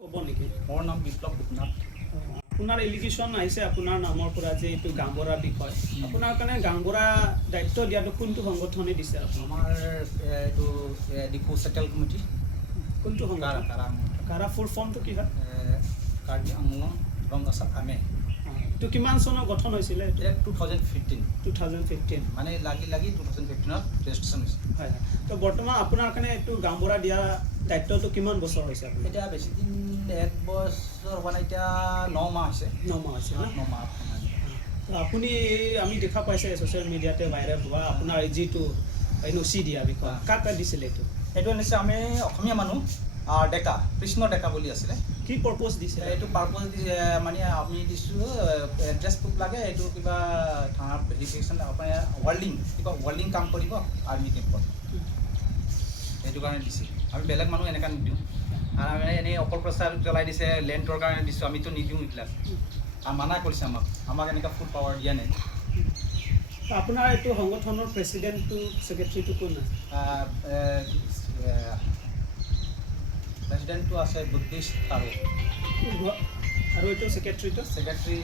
ক'ব নেকি? মোৰ নাম বিপ্লৱ ভূপনাথ। আপোনাৰ এলিগেশ্যন আহিছে আপোনাৰ নামৰ পৰা যে এইটো গাঁওবুঢ়া বিষয়। আপোনাৰ কাৰণে গাঁওবুঢ়া দায়িত্ব দিয়াটো কোনটো সংগঠনে দিছে আপোনাক? আমাৰ এইটো ডিপু চেটেল কমিটি। কোনটো সংগঠন? কাৰা ফুল ফৰ্মটো কি হয়? কাৰ্বি আংলং ৰংগাছা আমে। এইটো কিমান চনত গঠন হৈছিলে? 2015 2015 মানে লাগি 2015ত ৰেজিষ্ট্ৰেশ্যন হৈছে। হয় হয়। তো বৰ্তমান আপোনাৰ কাৰণে এইটো গাঁওবুঢ়া দিয়া দায়িত্বটো কিমান বছৰ হৈছে আপুনি? এতিয়া বেছি দিন 1 বছৰ হোৱা নাই, এতিয়া 9 মাহ হৈছে। 9 মাহ হৈছে না? 9 মাহ। তো আপুনি আমি দেখা পাইছে ছ'চিয়েল মিডিয়াতে ভাইৰেল হোৱা আপোনাৰ যিটো NOC দিয়া বিষয় কাক দিছিলে এইটো? এইটো নিশ্চয় আমি অসমীয়া মানুহ ডেকা কৃষ্ণ ডেকা বুলি আছিলে। কি পাৰপ'জ দিছিলে? এইটো পাৰপ'জ মানে আমি দিছোঁ এড্ৰেছ প্ৰুফ লাগে, এইটো কিবা থানাৰ ভেৰিফিকেশ্যন আপোনাৰ ৱাৰ্লিং কাম কৰিব আৰ্মি কেম্পত, সেইটো কাৰণে দিছে। আমি বেলেগ মানুহ এনেকুৱা নিদিওঁ, আৰু আমি এনেই অপপ্ৰচাৰ জ্বলাই দিছে লেণ্ডৰ কাৰণে দিছোঁ, আমিতো নিদিওঁ এইবিলাক। আৰু মানা কৰিছে আমাক এনেকুৱা ফুল পাৱাৰ দিয়া নাই। আপোনাৰ এইটো সংগঠনৰ প্ৰেচিডেণ্টটো ছেক্ৰেটাৰীটো কোন আছে? প্ৰেচিডেণ্টটো আছে বুদ্ধিষ্ট তাৰো, আৰু এইটো ছেক্ৰেটাৰীটো? ছেক্ৰেটাৰী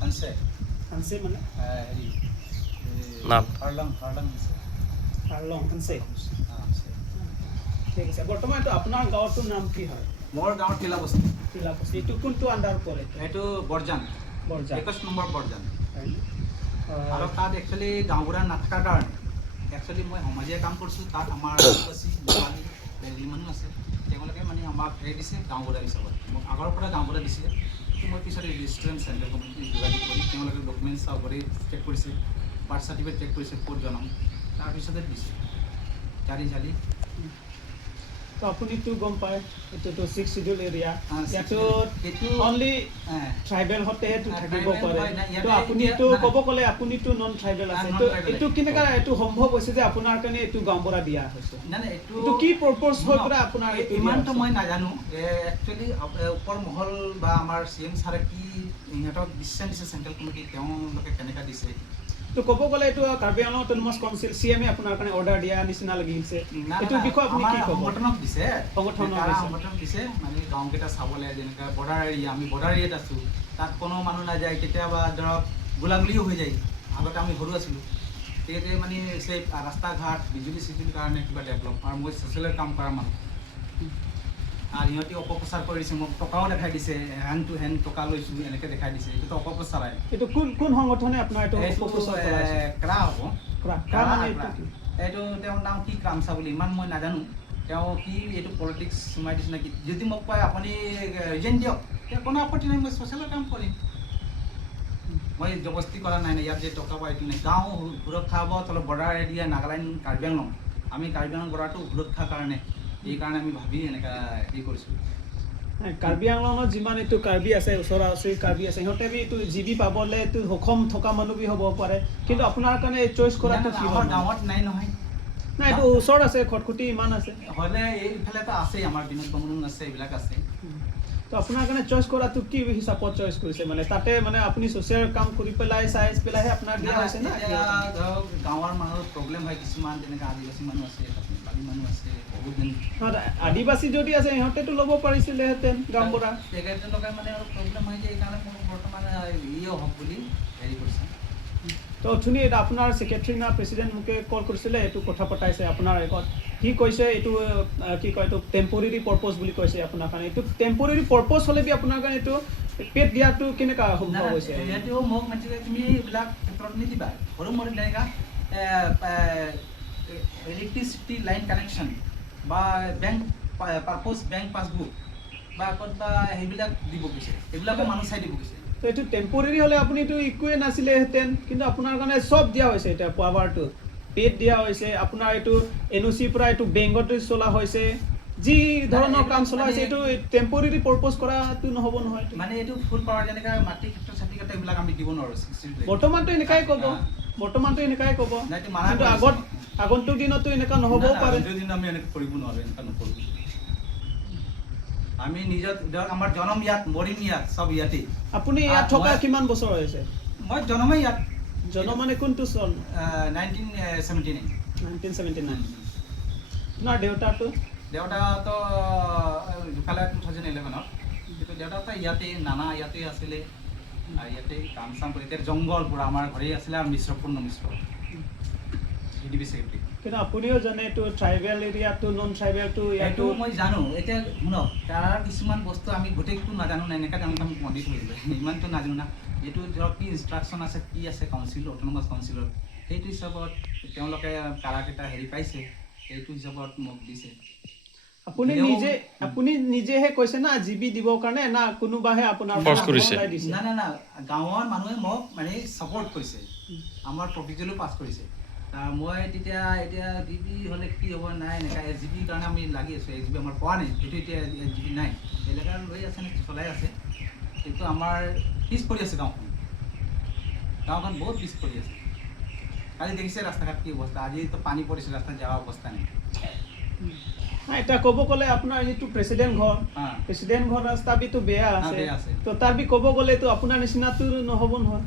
হানছে মানে হেৰি হাৰলং হানছে। ঠিক আছে। বৰ্তমান এইটো আপোনাৰ গাঁৱটোৰ নাম কি হয়? মোৰ গাঁৱৰ টিলাবস্তি। এইটো কোনটো আণ্ডাৰ পৰে? এইটো বৰজান, 21 নম্বৰ বৰজান। আৰু তাত একচুৱেলি গাঁওবুঢ়া নাথাকাৰ কাৰণে একচুৱেলি মই সমাজীয়া কাম কৰিছোঁ। তাত আমাৰ আদিবাসী নেপালী বেংগলী মানুহ আছে, তেওঁলোকে মানে আমাক হেৰি দিছে গাঁওবুঢ়া হিচাপত। মোক আগৰ পৰা গাঁওবুঢ়া দিছিলে, কিন্তু মই পিছত ৰেজিষ্ট্ৰেশ্যন চেণ্টাৰ কমিটি যোগাযোগ কৰি তেওঁলোকে ডকুমেণ্টছ চাবলৈ চেক কৰিছে, বাৰ্থ চাৰ্টিফিকেট চেক কৰিছে, ক'ত জনাম, তাৰপিছতে দিছে জাৰি জালি। তো আপুনিতো গম পায় এইটোতো 6 শিডিউল এৰিয়া, ইয়াতো এইটো অনলি ট্ৰাইবেল হতেহে থাকিব পাৰে। তো আপুনিতো ক'ব গ'লে আপুনিতো নন ট্ৰাইবেল আছে, তো এইটো কেনেকৈ এইটো সম্ভৱ হৈছে যে আপোনাৰ কাৰণে এইটো গাঁওবুঢ়া দিয়া হৈছে? নাই এইটো কি পাৰপ'জ হৈ পৰা আপোনাৰ ইমানটো মই নাজানো। একচুৱেলি ওপৰ মহল বা আমাৰ CM ছাৰে কি ইহঁতক বিশ্বাস দিছে চেণ্ট্ৰেল কমিটি, তেওঁলোকে কেনেকৈ দিছে। তো ক'ব গ'লে এইটো Karbi Anglong autonomous council CM আপোনাৰ কাৰণে অৰ্ডাৰ দিয়া নিচিনা লাগিছে। এইটো বিষয়ে আপুনি কি ক'ব? সংগঠনক দিছে, সংগঠনক দিছে মানে গাঁওকেইটা চাবলৈ, যেনেকৈ বৰ্ডাৰ এৰিয়া, আমি বৰ্ডাৰ এৰিয়াত আছোঁ, তাত কোনো মানুহ নাযায়, কেতিয়াবা ধৰক গোলাগুলিও হৈ যায়। আগতে আমি সৰু আছিলোঁ, তেতিয়া মানে সেই ৰাস্তা ঘাট বিজুলী চিজুলীৰ কাৰণে কিবা ডেভেলপ, আৰু মই ছ'চিয়েলৰ কাম কৰা মানুহ, আৰু সিহঁতে অপপ্ৰচাৰ কৰিছে, মোক টকাও দেখাই দিছে, হেণ্ড টু হেণ্ড টকা লৈছোঁ এনেকৈ দেখাই দিছে। এইটোতো অপপ্ৰচাৰ। এইটো কোন সংগঠনে আপোনাৰ এইটো অপপ্ৰচাৰ কৰাইছে? ক্ৰা হ'ব, এইটো তেওঁৰ নাম কি ক্ৰামচা বুলি, ইমান মই নাজানো। তেওঁ কি এইটো পলিটিক্স সোমাই দিছে নেকি। যদি মোক কয় আপুনি ৰিজেন দিয়ক, কোনো আপত্তি নাই, মই ছ'চিয়েলৰ কাম কৰিম। মই জবস্তি কৰা নাই, ইয়াত যে টকা পায় এইটো নাই। গাঁও সুৰক্ষা হ'ব, তলত বৰ্ডাৰ এৰিয়া নাগালেণ্ড কাৰ্বি আংলং, আমি কাৰ্বি আংলং বৰ্ডাৰটো সুৰক্ষাৰ কাৰণে, এইকাৰণে আমি ভাবি এনেকুৱা হেৰি কৰিছোঁ। কাৰ্বি আংলঙত যিমান এইটো কাৰ্বি আছে, ওচৰা ওচৰি কাৰ্বি আছে, সিহঁতে এইটো GB পাবলৈ এইটো সক্ষম থকা মানুহ বি হ'ব পাৰে, কিন্তু আপোনাৰ কাৰণে চইচ কৰাটো কি আমাৰ গাঁৱত নাই নহয়। নাই, এইটো ওচৰত আছে, খটখটি ইমান আছে। হ'লে এইফালেতো আছেই, আমাৰ বিনোদ বামুণ আছে, এইবিলাক আছে। তো আপোনাৰ কাৰণে চইচ কৰাটো কি হিচাপত চইচ কৰিছে? মানে তাতে মানে আপুনি ছ'চিয়েল কাম কৰি পেলাই চাই পেলাইহে আপোনাৰ দিয়া হৈছে না? ধৰক গাঁৱৰ মানুহৰ প্ৰব্লেম হয় কিছুমান, যেনেকৈ আদিবাসী মানুহ আছে, নেপালী মানুহ আছে, বহুত দিন আদিবাসী যদি আছে সিহঁতেতো ল'ব পাৰিছিলেহেঁতেন গাঁওবুঢ়া। তেখেতলোকে মানে অলপ প্ৰব্লেম হৈ যায়, এইকাৰণে মোক বৰ্তমান হওক বুলি হেৰি কৰিছে। তো অথনি আপোনাৰ ছেক্ৰেটাৰী না প্ৰেচিডেণ্ট মোকে কল কৰিছিলে, এইটো কথা পতাইছে আপোনাৰ আগত। সি কৈছে এইটো কি কয়, এইটো টেম্পৰেৰী পাৰপ'জ বুলি কৈছে আপোনাৰ কাৰণে। এইটো টেম্পৰেৰী পাৰপ'জ হ'লে বি আপোনাৰ কাৰণে এইটো পেড দিয়াটো কেনেকুৱা সম্ভৱ হৈছে? সেইটো মোক মাতিলে, তুমি এইবিলাক ক্ষেত্ৰত নিদিবা। সৰু মৰু তেনেকুৱা ইলেক্ট্ৰিচিটি লাইন কানেকশ্যন বা বেংক পাৰপ'জ, বেংক পাছবুক বা ক'ৰবা সেইবিলাক দিব গৈছে, এইবিলাকো মানুহ চাই দিব গৈছে। তো এইটো টেম্পৰেৰী হ'লে আপুনিতো একোৱে নাছিলেহেঁতেন, কিন্তু আপোনাৰ কাৰণে চব দিয়া হৈছে। এতিয়া পাৱাৰটো পেড দিয়া হৈছে, আপোনাৰ এইটো NOCৰ পৰা এইটো বেংকত চলা হৈছে, যি ধৰণৰ কাম চলা হৈছে, এইটো টেম্পৰেৰী পাৰপ'জ কৰাটো নহ'ব নহয়। মানে এইটো ফুল পাৱাৰ, যেনেকৈ মাটিৰ ক্ষেত্ৰত চাৰ্টিফিকেট এইবিলাক আমি দিব নোৱাৰোঁ। বৰ্তমানটো এনেকুৱাই ক'ব, কিন্তু আগন্তুক দিনতো এনেকুৱা নহ'বও পাৰে। আমি এনেকৈ কৰিব নোৱাৰোঁ, এনেকুৱা নকৰোঁ। আমি নিজৰ ধৰক আমাৰ জনম ইয়াত, মৰিম ইয়াত, চব ইয়াতেই। আপুনি ইয়াত থকা কিমান বছৰ হৈছে? মই জনমেই ইয়াত। জন্ম মানে কোনটো চন? 1979। 1979। আপোনাৰ দেউতাটো? দেউতাতো ঢুকালে 2011ত কিন্তু দেউতা ইয়াতে নানা ইয়াতে আছিলে আৰু ইয়াতে কাম চাম কৰি এতিয়া জংঘল পুৰা আমাৰ ঘৰেই আছিলে আৰু মিশ্ৰপূৰ্ণ মিশ্ৰ জিডিবি চেক্ৰেটাৰী কিন্তু আপুনিও জানে এইটো ট্ৰাইবেল এৰিয়াটো নন ট্ৰাইবেলটো এইটো মই জানো এতিয়া শুনক তাৰ কিছুমান বস্তু আমি গোটেইটো নাজানো না এনেকৈ জানো আমি মন্দিৰ ধৰিলোঁ ইমানটো নাজানো না এইটো ধৰক কি ইনষ্ট্ৰাকশ্যন আছে কি আছে কাউন্সিল অট'নমাছ কাউন্সিলৰ সেইটো হিচাপত তেওঁলোকে কাৰাকেইটা হেৰি পাইছে সেইটো হিচাপত মোক দিছে আপুনি নিজেহে কৈছে না জিবি দিবৰ কাৰণে না কোনোবাহে আপোনাৰ না না না গাঁৱৰ মানুহে মোক মানে ছাপোৰ্ট কৰিছে আমাৰ প্ৰপ'জেলো পাছ কৰিছে মই তেতিয়া এতিয়া জিবি হ'লে কি হ'ব নাই এনেকুৱা জিবিৰ কাৰণে আমি লাগি আছোঁ জিবি আমাৰ পোৱা নাই সেইটো এতিয়া জিবি নাই এলেকাৰ লৈ আছে নে চলাই আছে কিন্তু আমাৰ পিছ পৰি আছে গাঁওখন বহুত পিছ পৰি আছে কালি দেখিছে ৰাস্তা ঘাট কি অৱস্থা আজিতো পানী পৰিছে ৰাস্তাত যোৱা অৱস্থা নাই এতিয়া ক'ব গ'লে আপোনাৰ যিটো প্ৰেচিডেণ্ট ঘৰ ৰাস্তা বিটো বেয়া আছে তো তাৰ বি ক'ব গ'লেতো আপোনাৰ নিচিনাটো নহ'ব নহয়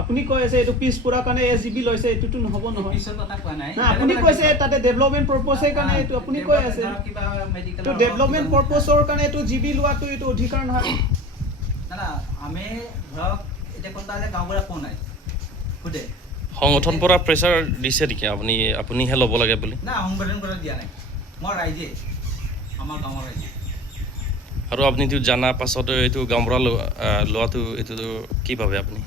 আপুনি কৈ আছে এইটো পিছ পুৰা কাৰণে জিবি লৈছে এইটোতো নহ'ব নহয় পিছৰ কথা কোৱা নাই আপুনি কৈছে তাতে ডেভেলপমেণ্ট পাৰ্পজৰ কাৰণে এইটো আপুনি কৈ আছে তো ডেভেলপমেণ্ট পাৰ্পজৰ কাৰণে এইটো জিবি লোৱাটো এইটো অধিকাৰ নহয় না আমি ধৰক এতিয়া কথা যে গাঁওবুঢ়া কোন নাই সুধে সংগঠন পৰা প্ৰেছাৰ দিছে নেকি আপুনিহে ল'ব লাগে বুলি না সংগঠন পৰা দিয়া নাই মই ৰাইজে আমাৰ গাঁৱৰ ৰাইজে আৰু আপুনিতো জানা পাছত এইটো গাঁওবুঢ়া লোৱাটো এইটো কি ভাবে আপুনি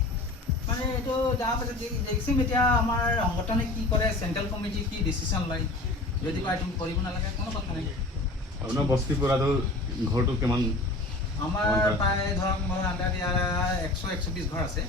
মানে এইটো তাৰ পাছত দেখিম এতিয়া আমাৰ সংগঠনে কি কৰে চেণ্ট্ৰেল কমিটি কি ডিচিশ্যন লয় যদি কয় তুমি কৰিব নালাগে কোনো কথা নাই আপোনাৰ বস্তিপুৰাটো ঘৰটো কিমান আমাৰ প্ৰায় ধৰক মোৰ আণ্ডাৰত ইয়াৰ 100-120 ঘৰ আছে